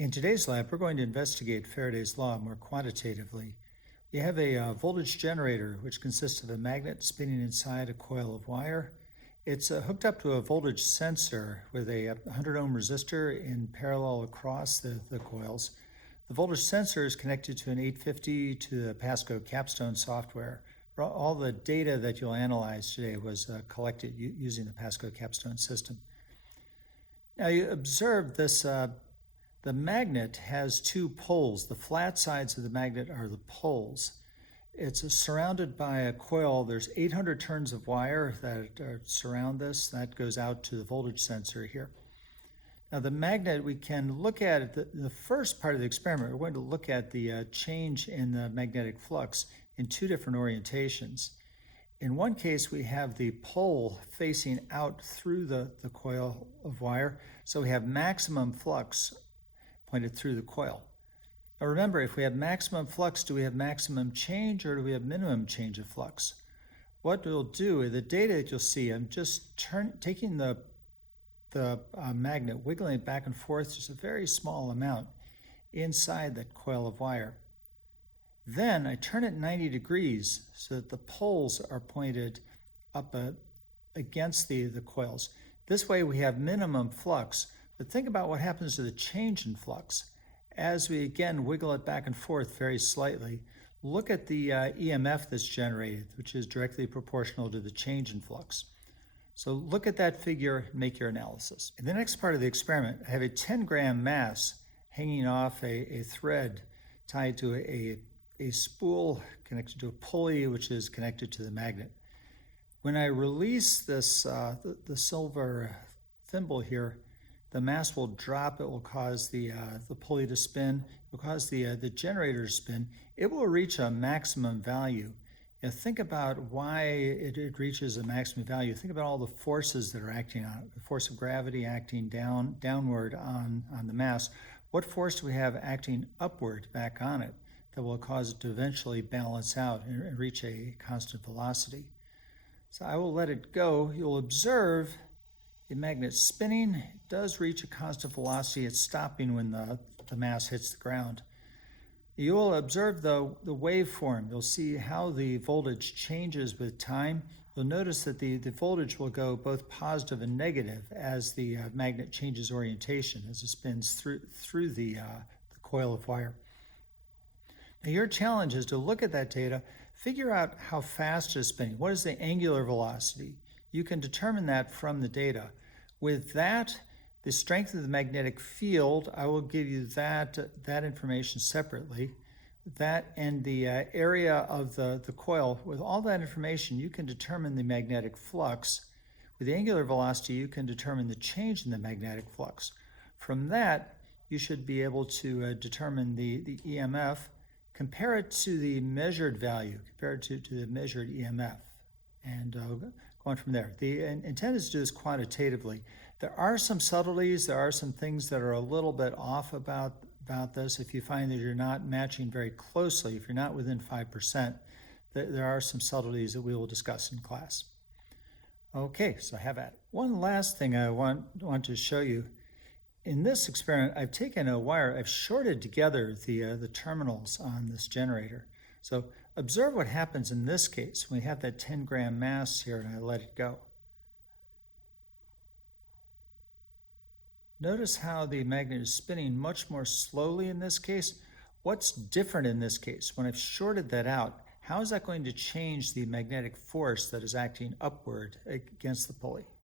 In today's lab, we're going to investigate Faraday's law more quantitatively. We have a voltage generator, which consists of a magnet spinning inside a coil of wire. It's hooked up to a voltage sensor with a 100 ohm resistor in parallel across the coils. The voltage sensor is connected to an 850 to the Pasco Capstone software. All the data that you'll analyze today was collected using the Pasco Capstone system. Now you observe this. The magnet has two poles. The flat sides of the magnet are the poles. It's surrounded by a coil. There's 800 turns of wire that surround this. That goes out to the voltage sensor here. Now the magnet, we can look at it, the first part of the experiment, we're going to look at the change in the magnetic flux in two different orientations. In one case, we have the pole facing out through the coil of wire, so we have maximum flux pointed through the coil. Now remember, if we have maximum flux, do we have maximum change or do we have minimum change of flux? What we'll do, the data that you'll see, I'm just taking the magnet, wiggling it back and forth just a very small amount inside that coil of wire. Then I turn it 90 degrees so that the poles are pointed up against the coils. This way we have minimum flux. But think about what happens to the change in flux. As we again wiggle it back and forth very slightly, look at the EMF that's generated, which is directly proportional to the change in flux. So look at that figure and make your analysis. In the next part of the experiment, I have a 10-gram mass hanging off a thread tied to a spool connected to a pulley, which is connected to the magnet. When I release this, the silver thimble here, the mass will drop. It will cause the pulley to spin. It will cause the generator to spin. It will reach a maximum value. Think about why it reaches a maximum value. Think about all the forces that are acting on it. The force of gravity acting downward on the mass. What force do we have acting upward back on it that will cause it to eventually balance out and reach a constant velocity? So I will let it go. You'll observe the magnet spinning. It does reach a constant velocity. It's stopping when the mass hits the ground. You will observe the waveform. You'll see how the voltage changes with time. You'll notice that the voltage will go both positive and negative as the magnet changes orientation, as it spins through the coil of wire. Now your challenge is to look at that data, figure out how fast it's spinning. What is the angular velocity? You can determine that from the data. With that, the strength of the magnetic field, I will give you that information separately. That and the area of the coil. With all that information, you can determine the magnetic flux. With the angular velocity, you can determine the change in the magnetic flux. From that, you should be able to determine the EMF, compare it to the measured value, compare it to the measured EMF, and go on from there. The intent is to do this quantitatively. There are some subtleties, there are some things that are a little bit off about this. If you find that you're not matching very closely, if you're not within 5%, there are some subtleties that we will discuss in class. Okay, so have at it. One last thing I want to show you. In this experiment, I've taken a wire, I've shorted together the terminals on this generator. So observe what happens in this case when we have that 10-gram mass here and I let it go. Notice how the magnet is spinning much more slowly in this case. What's different in this case? When I've shorted that out, how is that going to change the magnetic force that is acting upward against the pulley?